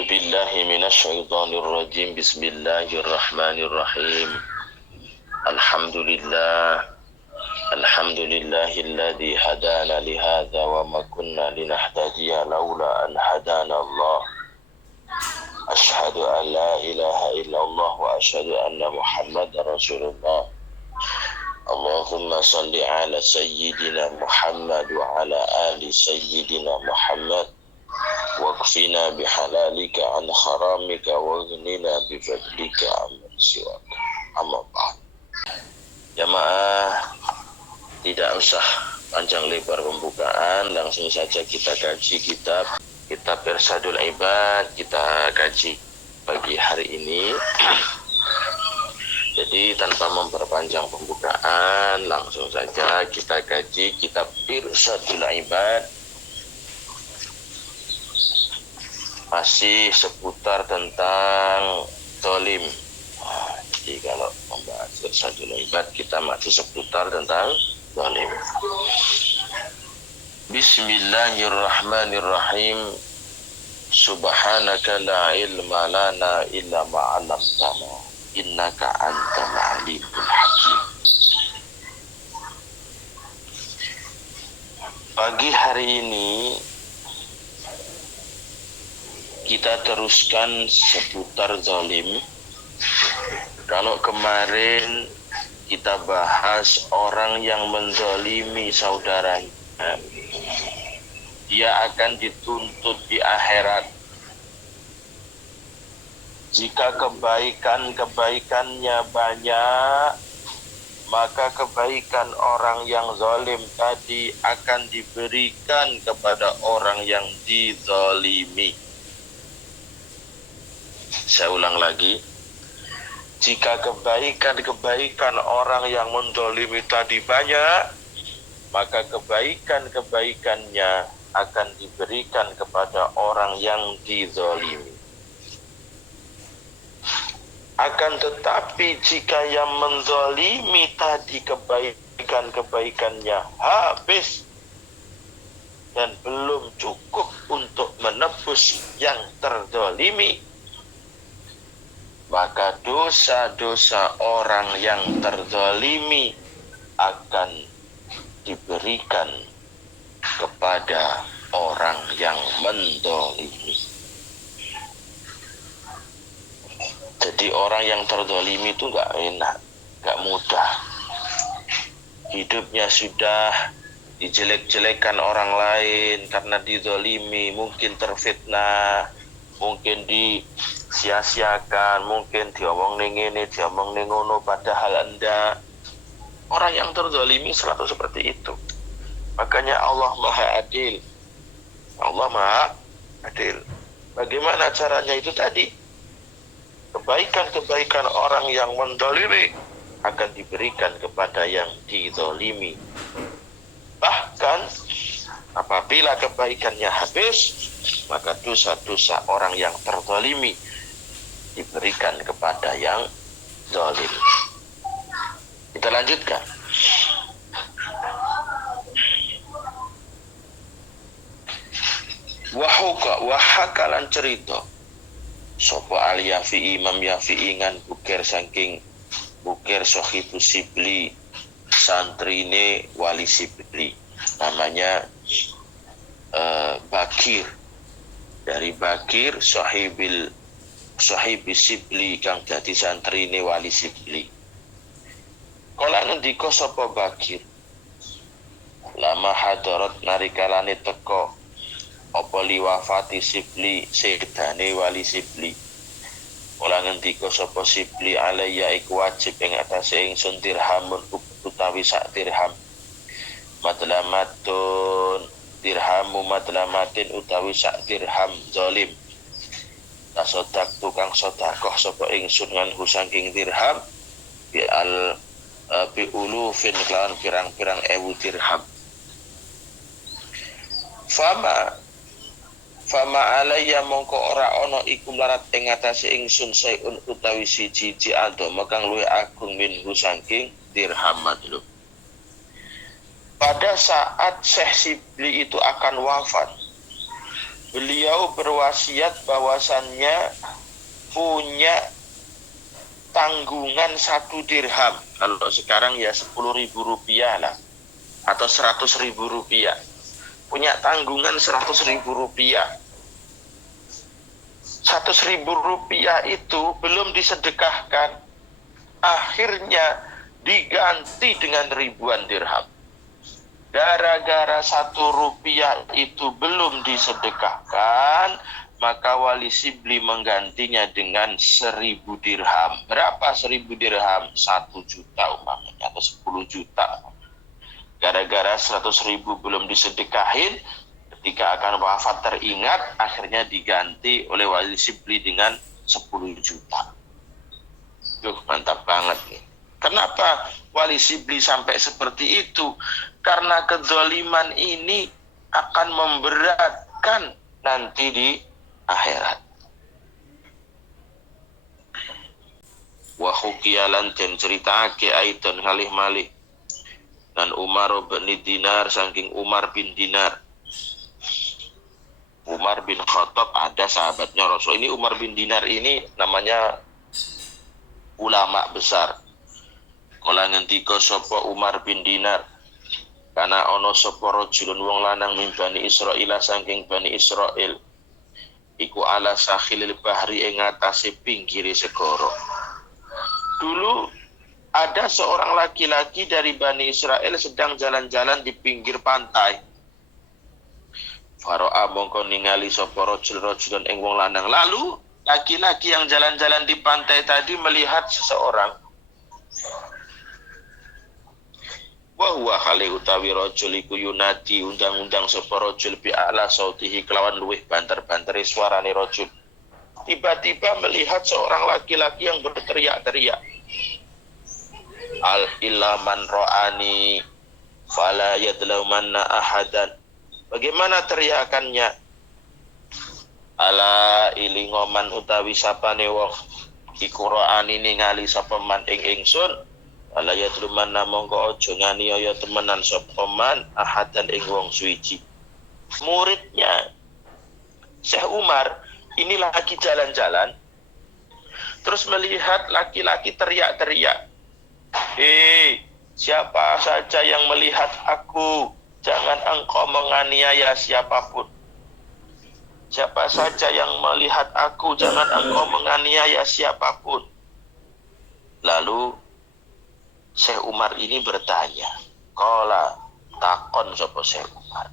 A'udzu billahi minasyaitonir rajim. Bismillahirrahmanirrahim. Alhamdulillahilladzi hadana li hadza wa ma kunna linahtadiya laula an hadana Allah. Asyhadu an la ilaha illallah wa asyhadu anna Muhammadar Rasulullah. Allahumma shalli ala sayyidina Muhammad wa ala ali sayyidina Muhammad. Waqfina bihalalika an haramika wa ghnina bifadlika amman siwaka. Amma ba'd. Jamaah, tidak usah panjang lebar pembukaan, langsung saja kita kaji kitab Irsyadul Ibad. Kita kaji pagi hari ini. Jadi tanpa memperpanjang pembukaan, langsung saja kita kaji kitab Irsyadul Ibad. Masih seputar tentang zalim. Jadi kalau membahas Irsyadul Ibad, kita masih seputar tentang zalim. Bismillahirrahmanirrahim. Subhanaka la ilma lana illa ma 'allamtana innaka antal alimul hakim. Pagi hari ini kita teruskan seputar zalim. Kalau kemarin kita bahas orang yang menzalimi saudaranya, dia akan dituntut di akhirat. Jika kebaikannya banyak, maka kebaikan orang yang zalim tadi akan diberikan kepada orang yang dizalimi. Saya ulang lagi. Jika kebaikan orang yang menzalimi tadi banyak, maka kebaikannya akan diberikan kepada orang yang dizalimi. Akan tetapi jika yang menzalimi tadi kebaikannya habis dan belum cukup untuk menebus yang terzalimi, maka dosa-dosa orang yang terzalimi akan diberikan kepada orang yang menzalimi. Jadi orang yang terzalimi itu gak enak, gak mudah. Hidupnya sudah dijelek-jelekan orang lain karena dizalimi, mungkin terfitnah, mungkin disia-siakan, mungkin diomong ning ngene, diomong ning ngono, padahal Anda orang yang terzalimi selalu seperti itu. Makanya Allah Maha Adil. Allah Maha Adil. Bagaimana caranya itu tadi? Kebaikan orang yang menzalimi akan diberikan kepada yang dizalimi. Bahkan apabila kebaikannya habis, maka dosa-dosa orang yang terzalimi diberikan kepada yang zalim. Kita lanjutkan. Wahakalan cerita sapa al Yafi'i Imam Yafi'i ngan bukir saking bukir Sohibus Sibli, santrine Wali Sibli, namanya Bakir. Dari Bakir Sohibus Sibli kang dadi santrine Wali Sibli. Kala ngendika sapa Bakir, lama hadarat narikalane teko apa liwafati Sibli sedane Wali Sibli. Kala ngendika sapa Sibli, alayya iku wajib ing atase ingsun dirhamun utawi sak dirham, madlamatun dirhamu madlamatin utawi sak dirham zalim. Tasodak tukang sodakoh sapa ingsun nganhu saking dirham bi ulufin kelawan pirang-pirang ewu dirham. Fama alayya mongko ora ana iku larat ing atase ingsun sayun utawi siji aldo kang luwih agung minhu saking dirham madlum. Pada saat Syekh Sibli itu akan wafat, beliau berwasiat bahwasannya punya tanggungan 1 dirham. Kalau sekarang ya 10.000 rupiah lah, atau 100.000 rupiah. Punya tanggungan 100.000 rupiah. 100.000 rupiah itu belum disedekahkan. Akhirnya diganti dengan ribuan dirham. Gara-gara 1 rupiah itu belum disedekahkan, maka wali Sibli menggantinya dengan 1.000 dirham. Berapa 1.000 dirham? 1 juta umpamanya, atau 10 juta. Gara-gara 100.000 belum disedekahin, ketika akan wafat teringat, akhirnya diganti oleh wali Sibli dengan 10 juta. Duh, mantap banget nih. Kenapa wali Sibli sampai seperti itu? Karena kedzaliman ini akan memberatkan nanti di akhirat. Wa hukiyalan dan ceritake aidan halih malih dan Umar bin Dinar saking Umar bin Dinar. Umar bin Khattab, ada sahabatnya Rasul. Ini Umar bin Dinar ini namanya ulama besar. Kala ngendika sapa Umar bin Dinar, karena ono sapa rajulun wong lanang min Bani Israil saking Bani Israil iku ala sakhilil bahri ing atase pinggire segara. Dulu ada seorang laki-laki dari Bani Israel sedang jalan-jalan di pinggir pantai. Faro'a mongko ningali sapa rajul-rajulan ing wong lanang. Lalu laki-laki yang jalan-jalan di pantai tadi melihat seseorang. Wa huwa khali utawi rajul iku yunadi undang-undang sapa rajul bi a'la sautihi kelawan luwih banter-bantere suarane rajul. Tiba-tiba melihat seorang laki-laki yang berteriak-teriak. Al ilaman ro'ani fala yadlamanna ahadan. Bagaimana teriakannya? Ala ilingoman utawi sapane wong iku ro'ani ningali sapa man ing ingsun. Ala yadlumanna mongko aja nganiaya temenan sapa man ahadan ing wong suci. Muridnya Syekh Umar ini lagi jalan-jalan terus melihat laki-laki teriak-teriak. Siapa saja yang melihat aku, jangan engkau menganiaya siapapun. Siapa saja yang melihat aku, jangan engkau menganiaya siapapun. Lalu Syekh Umar ini bertanya, qala takon sapa Syekh Umar.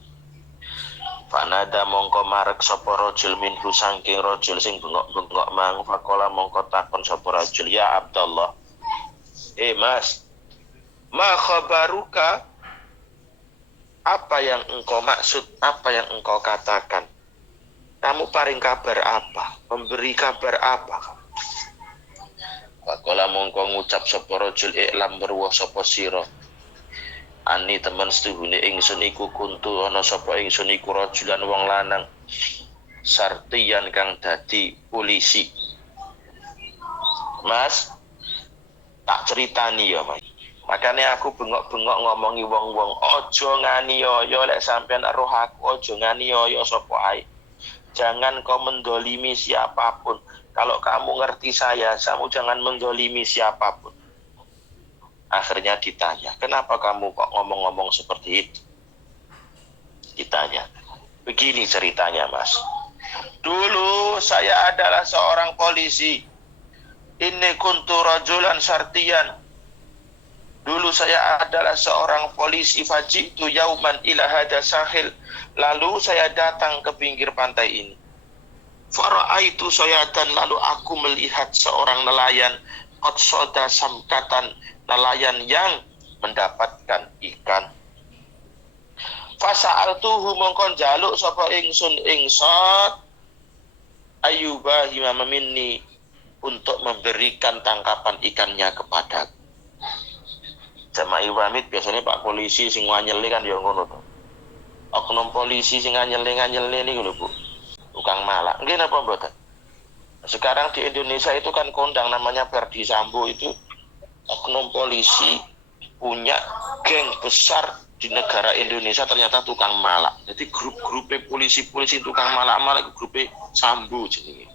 Fanada mongko marek sapa rajul minhu saking rajul sing bengok-bengok mang faqala mongko takon sapa rajul, ya Abdullah. Mas, ma khabaruka? Apa yang engkau maksud, apa yang engkau katakan? Kamu paring kabar apa? Memberi kabar apa? Faqala mongko ngucap sapa rajul iklam berwa sapa sira. Ani teman setuhune ingsun iku kuntu ana sapa ingsun iku rajulan wong lanang sartiyan kang dadi polisi. Mas, tak ceritani ya, Mas. Makanya aku bengok-bengok ngomongi wong-wong, ojo nganiaya lek sampean roh aku, ojo nganiaya sapa ae. Jangan kau mendolimi siapapun. Kalau kamu ngerti saya, kamu jangan mendolimi siapapun. Akhirnya ditanya, kenapa kamu kok ngomong-ngomong seperti itu? Ditanya, begini ceritanya, Mas. Dulu saya adalah seorang polisi. Inni kuntu rajulan sartiyan. Dulu saya adalah seorang polisi, fajitu yauman ila hada sahil. Lalu saya datang ke pinggir pantai ini. Fara'aitu sayatan, lalu aku melihat seorang nelayan qad soda samkatan, nelayan yang mendapatkan ikan. Fasa'altuhu mongkon jaluk sapa ingsun ingsot ayyuba himama minni, untuk memberikan tangkapan ikannya kepadaku. Jama'i wamit biasanya Pak polisi sing nganyeli kan ya ngono to. Oknum polisi sing nganyeli niku lho Bu. Tukang malak. Nggih napa mboten? Sekarang di Indonesia itu kan kondang namanya Verdi Sambo itu oknum polisi punya geng besar di negara Indonesia ternyata tukang malak. Jadi grup-grup polisi-polisi tukang malak-malak grup Sambo jenenge.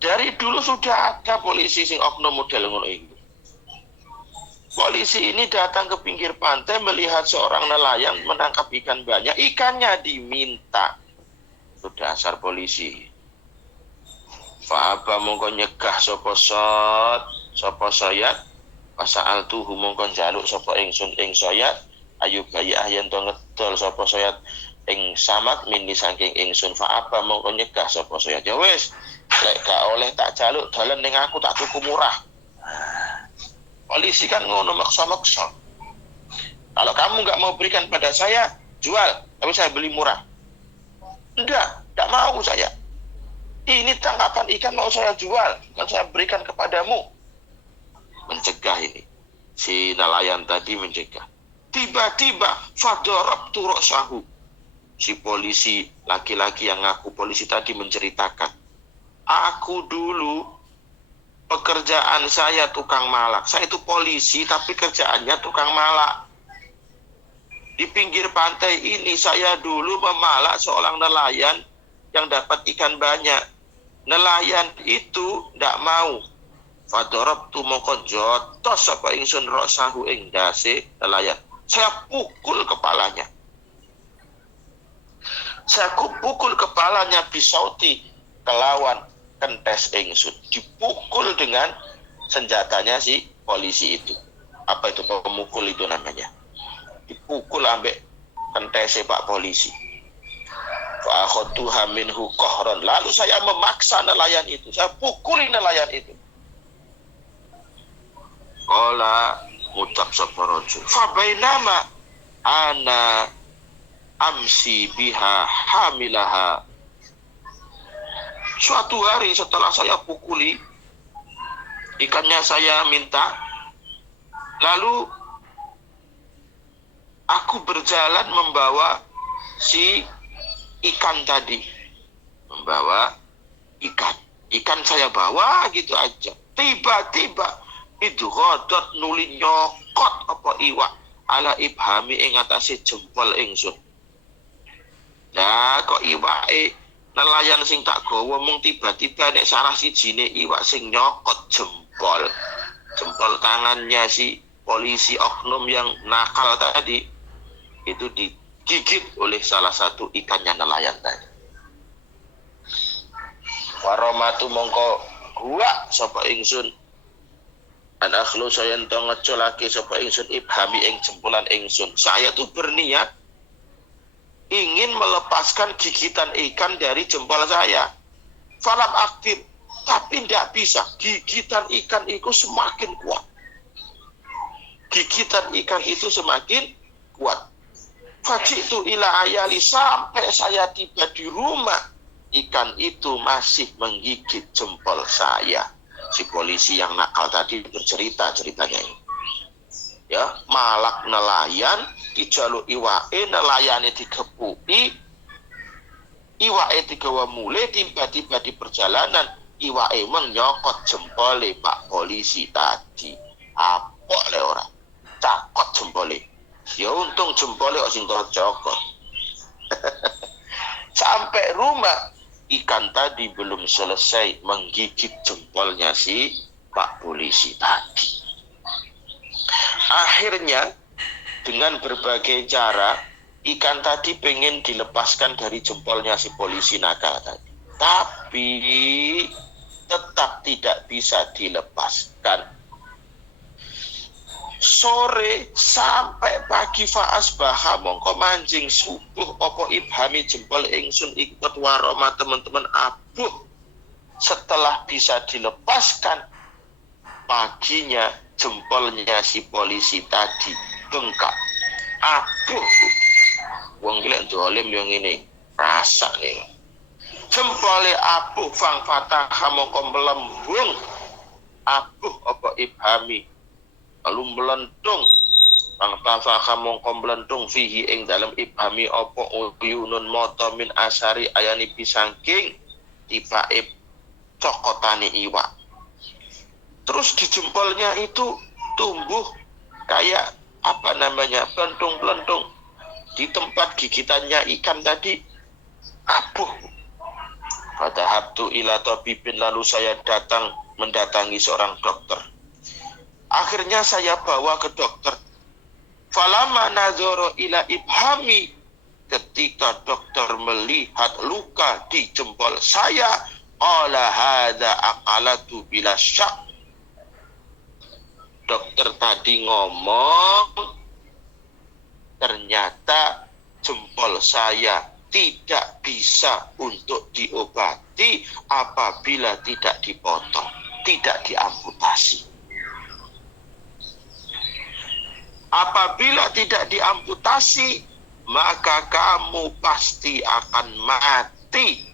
Dari dulu sudah ada polisi sing oknum model ngono iki. Polisi ini datang ke pinggir pantai melihat seorang nelayan menangkap ikan banyak, ikannya diminta. Itu dasar polisi. Fa'aba mongko nyegah sapa soyat pasal tuhu mongko njaluk sapa ingsun ing soyat ayu bayah yen to ngedol sapa soyat ing samak mini saking ingsun fa'aba mongko nyegah sapa soyat. Ya wis, lek gak oleh tak jaluk dalan ning aku tak tuku murah. Polisi kan ngono maksa-maksa. Kalau kamu nggak mau berikan pada saya, jual, tapi saya beli murah. Enggak mau saya. Ini tangkapan ikan mau saya jual, bukan saya berikan kepadamu. Mencegah ini. Si nelayan tadi mencegah. Tiba-tiba fadorab turok sahu. Si polisi laki-laki yang ngaku polisi tadi menceritakan. Aku dulu pekerjaan saya tukang malak. Saya itu polisi tapi kerjaannya tukang malak. Di pinggir pantai ini saya dulu memalak seorang nelayan yang dapat ikan banyak. Nelayan itu ndak mau. Fadorab tu mongko jotos sapa ingsun rosahu ing dase nelayan. Saya pukul kepalanya. Saya pukul kepalanya bisauti kelawan kentes ingsun. Dipukul dengan senjatanya si polisi itu. Apa itu pemukul itu namanya? Dipukul ambek kentese Pak polisi. Fa akhadtuha minhu qahran. Lalu saya memaksa nelayan itu. Saya pukuli nelayan itu. Qala ngucap sapa rajul. Fa bainama ana amsi biha hamilaha. Suatu hari setelah saya pukuli ikannya saya minta, lalu aku berjalan membawa si ikan tadi, membawa ikan saya bawa gitu aja. Tiba-tiba itu godot nuli nyokot apa iwak ala ibhami ing atase jempol ingsun. Nah kok iwake nelayan sing tak gawa mung tiba-tiba nek salah sijine iwak sing nyokot jempol tangannya si polisi oknum yang nakal tadi itu digigit oleh salah satu ikannya nelayan tadi. Waromatu mongko gua sapa ingsun an akhlu saya ento ngecolake sapa ingsun ibhami ing jempolan ingsun. Saya tuh berniat ingin melepaskan gigitan ikan dari jempol saya. Falam aktif, tapi tidak bisa. Gigitan ikan itu semakin kuat. Gigitan ikan itu semakin kuat. Fajitu ila ayali, sampai saya tiba di rumah, ikan itu masih menggigit jempol saya. Si polisi yang nakal tadi bercerita ceritanya ini. Ya, malak nelayan dijaluk iwake, nelayane dikepuki, iwake digawa mulai, tiba-tiba di perjalanan iwake menyokot jempole Pak polisi tadi. Apok le ora, cakot jempole. Ya untung jempole kok sing cokot. Sampai rumah ikan tadi belum selesai menggigit jempolnya si Pak polisi tadi. Akhirnya dengan berbagai cara ikan tadi pengen dilepaskan dari jempolnya si polisi nakal tadi, tapi tetap tidak bisa dilepaskan. Sore sampai pagi faas baha mongko manjing subuh opo ibhami jempol ingsun ikut waroma teman-teman abuh. Setelah bisa dilepaskan paginya jempolnya si polisi tadi bengkak. Aduh, wong gila dolim yang ini rasa nih. Jempole abuh fang fatah mongko melembung. Abuh apa ibhami lalu melentung. Fang fatah mongko melentung fihi ing dalam ibhami apa uyunun mata min asari ayani pisangking tibaib cokotane iwak. Terus di jempolnya itu tumbuh kayak pelentung-pelentung di tempat gigitannya ikan tadi abuh. Fadhahabtu ila tabibin, lalu saya mendatangi seorang dokter. Akhirnya saya bawa ke dokter. Falamma nadzara ila ibhami, ketika dokter melihat luka di jempol saya, qala hadza aqalatu bila syak. Dokter tadi ngomong, ternyata jempol saya tidak bisa untuk diobati apabila tidak dipotong, tidak diamputasi. Apabila tidak diamputasi, maka kamu pasti akan mati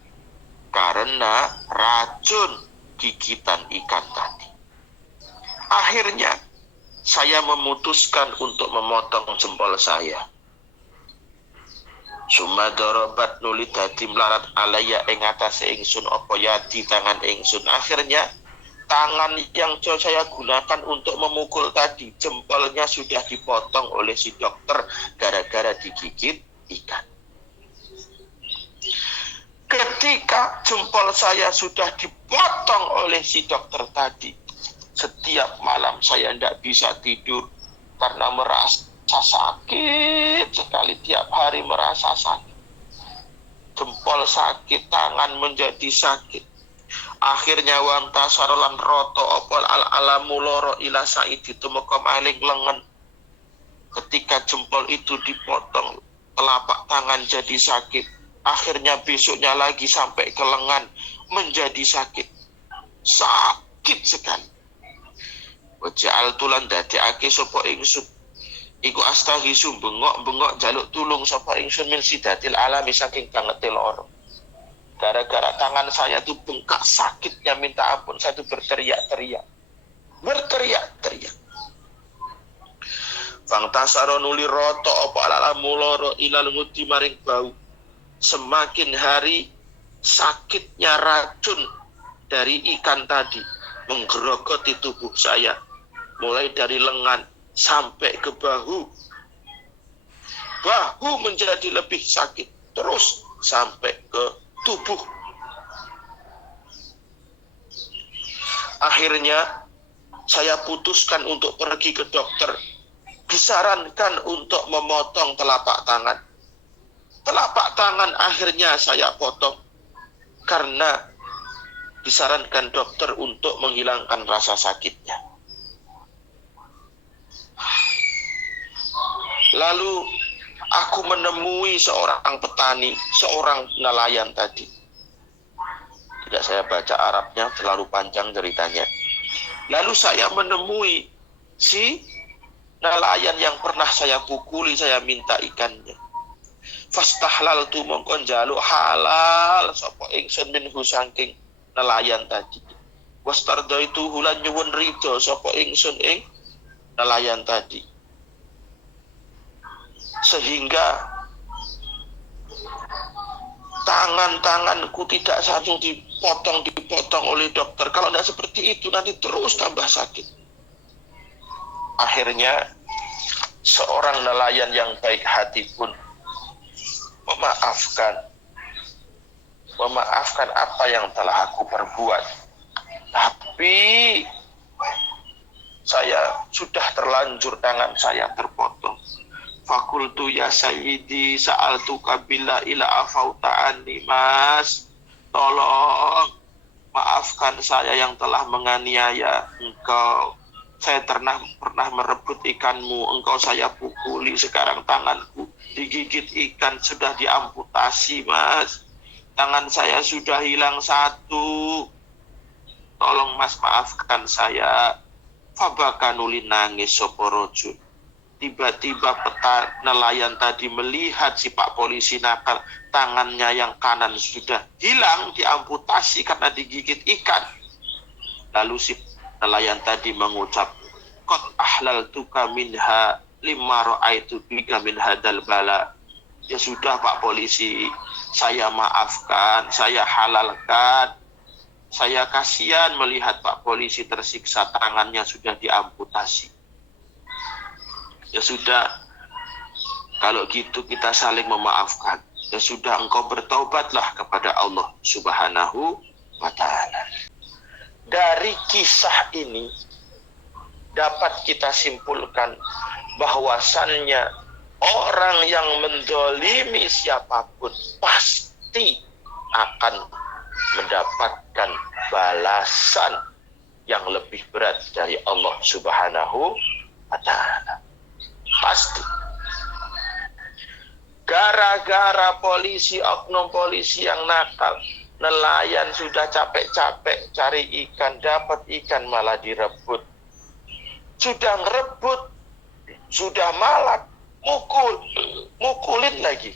karena racun gigitan ikan tadi. Akhirnya, saya memutuskan untuk memotong jempol saya. Sumadorobat nuli dadi melarat alaya ing atase ingsun apa yadi tangan ingsun. Akhirnya tangan yang saya gunakan untuk memukul tadi, jempolnya sudah dipotong oleh si dokter gara-gara digigit ikan. Ketika jempol saya sudah dipotong oleh si dokter tadi, setiap malam saya tidak bisa tidur karena merasa sakit sekali, tiap hari merasa sakit. Jempol sakit, tangan menjadi sakit. Akhirnya wanta sarolan roto opol alamu loro ila saidi tumeka maling lengan. Ketika jempol itu dipotong, telapak tangan jadi sakit. Akhirnya besoknya lagi sampai ke lengan menjadi sakit. Sakit sekali. Waja'al tulan dadekake sapa ingsun iku astaghisu, bengok-bengok jaluk tulung sapa ingsun min sidatil alami saking bangete lara. Gara-gara tangan saya tuh bengkak sakitnya minta ampun, saya tuh berteriak-teriak. Fangtasaro nuli roto apa alalamu loro ilal ngudi maring bau. Semakin hari sakitnya racun dari ikan tadi menggerogoti tubuh saya, mulai dari lengan sampai ke bahu. Bahu menjadi lebih sakit, terus sampai ke tubuh. Akhirnya saya putuskan untuk pergi ke dokter. Disarankan untuk memotong telapak tangan. Telapak tangan akhirnya saya potong karena disarankan dokter untuk menghilangkan rasa sakitnya. Lalu aku menemui seorang petani, seorang nelayan tadi. Tidak saya baca Arabnya, terlalu panjang ceritanya. Lalu saya menemui si nelayan yang pernah saya pukuli, saya minta ikannya. Fastahlal tu mongkon jaluk halal sapa ingsun minhu saking nelayan tadi. Wastardo itu hulan nyuwun ridho sapa ingsun ing nelayan tadi. Sehingga tangan-tanganku tidak langsung dipotong oleh dokter. Kalau tidak seperti itu nanti terus tambah sakit. Akhirnya seorang nelayan yang baik hati pun memaafkan apa yang telah aku perbuat. Tapi saya sudah terlanjur, tangan saya terpotong. Fakultu ya sayyidi sa'altuka bila ila afauta anni, mas, tolong maafkan saya yang telah menganiaya engkau. Saya pernah merebut ikanmu, engkau saya pukuli, sekarang tanganku digigit ikan, sudah diamputasi, mas. Tangan saya sudah hilang satu. Tolong mas maafkan saya. Fabakanuli nangis soporojun. Tiba-tiba nelayan tadi melihat si Pak Polisi nakal, tangannya yang kanan sudah hilang, diamputasi karena digigit ikan. Lalu si nelayan tadi mengucap, qad ahlaltuka minha lima ra'aitu bika min hadal bala. Ya sudah Pak Polisi, saya maafkan, saya halalkan. Saya kasihan melihat Pak Polisi tersiksa, tangannya sudah diamputasi. Ya sudah, kalau gitu kita saling memaafkan. Ya sudah, engkau bertaubatlah kepada Allah Subhanahu wa ta'ala. Dari kisah ini dapat kita simpulkan bahwasannya orang yang mendolimi siapapun pasti akan mendapatkan balasan yang lebih berat dari Allah Subhanahu wa ta'ala. Pasti. Gara-gara polisi, oknum polisi yang nakal, nelayan sudah capek-capek cari ikan, dapat ikan malah direbut. Sudah ngerebut, sudah malak, mukulin lagi.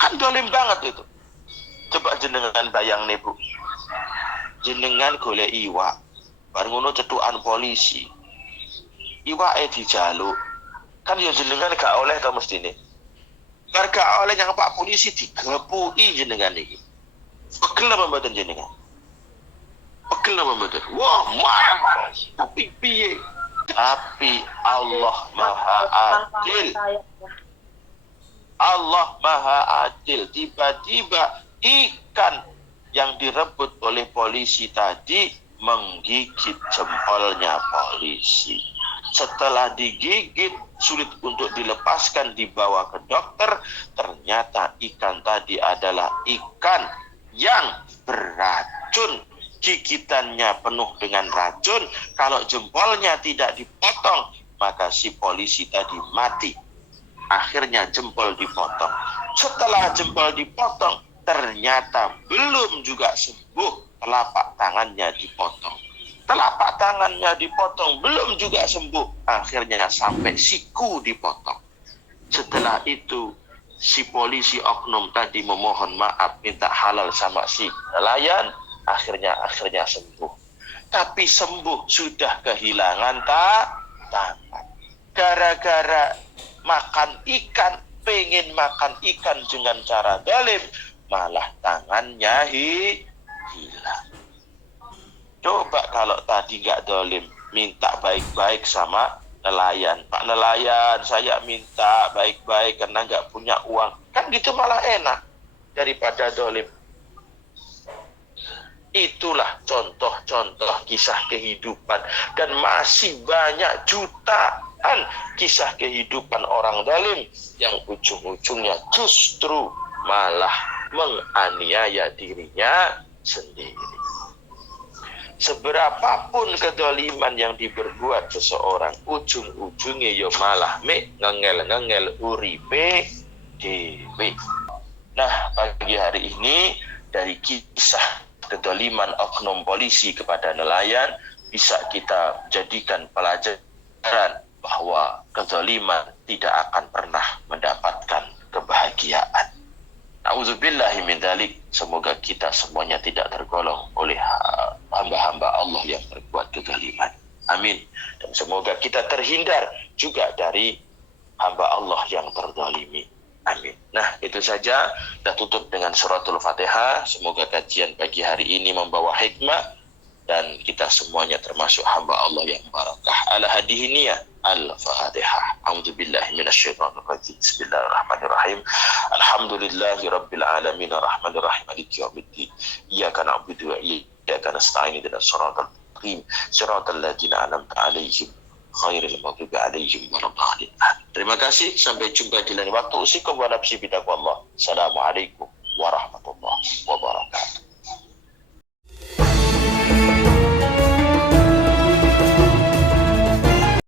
Kan dolim banget itu. Coba jenengan bayang nih Bu. Jenengan golek iwak, bar ngono cetukan polisi. Iwake dijaluk. Kan ya jenengan gak oleh to mestine. Bar gak oleh yang Pak polisi diglepuki jenengan iki. Pegel apa mboten jenengan? Pegel apa mboten? Wah, marah. Tapi piye? Tapi Allah Maha Adil. Allah Maha Adil. Tiba-tiba ikan yang direbut oleh polisi tadi menggigit jempolnya polisi. Setelah digigit, sulit untuk dilepaskan, dibawa ke dokter. Ternyata ikan tadi adalah ikan yang beracun. Gigitannya penuh dengan racun. Kalau jempolnya tidak dipotong, maka si polisi tadi mati. Akhirnya jempol dipotong. Setelah jempol dipotong, ternyata belum juga sembuh. Telapak tangannya dipotong. Telapak tangannya dipotong, belum juga sembuh. Akhirnya sampai siku dipotong. Setelah itu, si polisi oknum tadi memohon maaf, minta halal sama si nelayan. Akhirnya sembuh. Tapi sembuh sudah kehilangan tangan. Gara-gara makan ikan, pengen makan ikan dengan cara zalim, malah tangannya hilang. Coba kalau tadi nggak dolim, minta baik-baik sama nelayan. Pak nelayan, saya minta baik-baik karena nggak punya uang. Kan gitu malah enak daripada dolim. Itulah contoh-contoh kisah kehidupan. Dan masih banyak jutaan kisah kehidupan orang dolim yang ujung-ujungnya justru malah menganiaya dirinya sendiri. Seberapapun kedoliman yang diperbuat seseorang, ujung-ujungnya yo malah ngengel-ngengel uripe dewe. Nah, pagi hari ini dari kisah kedoliman oknum polisi kepada nelayan bisa kita jadikan pelajaran bahwa kedoliman tidak akan pernah mendapatkan kebahagiaan. Nauzubillahi min dzalik. Semoga kita semuanya tidak tergolong oleh hamba-hamba Allah yang berbuat kezaliman. Amin. Dan semoga kita terhindar juga dari hamba Allah yang terzalimi. Amin. Nah, itu saja. Kita tutup dengan suratul Fatihah. Semoga kajian pagi hari ini membawa hikmah dan kita semuanya termasuk hamba Allah yang barakah. Ala hadihiniyah. Al-Fatihah. A'udzubillahi minasyaitonir rajim. Bismillahirrahmanirrahim. Alhamdulillahi rabbil alamin arrahmanir rahim maliki yaumiddin. Iyyaka na'budu wa iyyaka nasta'in ihdinas siratal mustaqim. Siratal ladzina an'amta 'alaihim ghairil maghdubi 'alaihim waladdallin. Terima kasih, sampai jumpa di lain waktu. Usikum wa nafsi bitaqwallah. Assalamualaikum warahmatullahi wabarakatuh.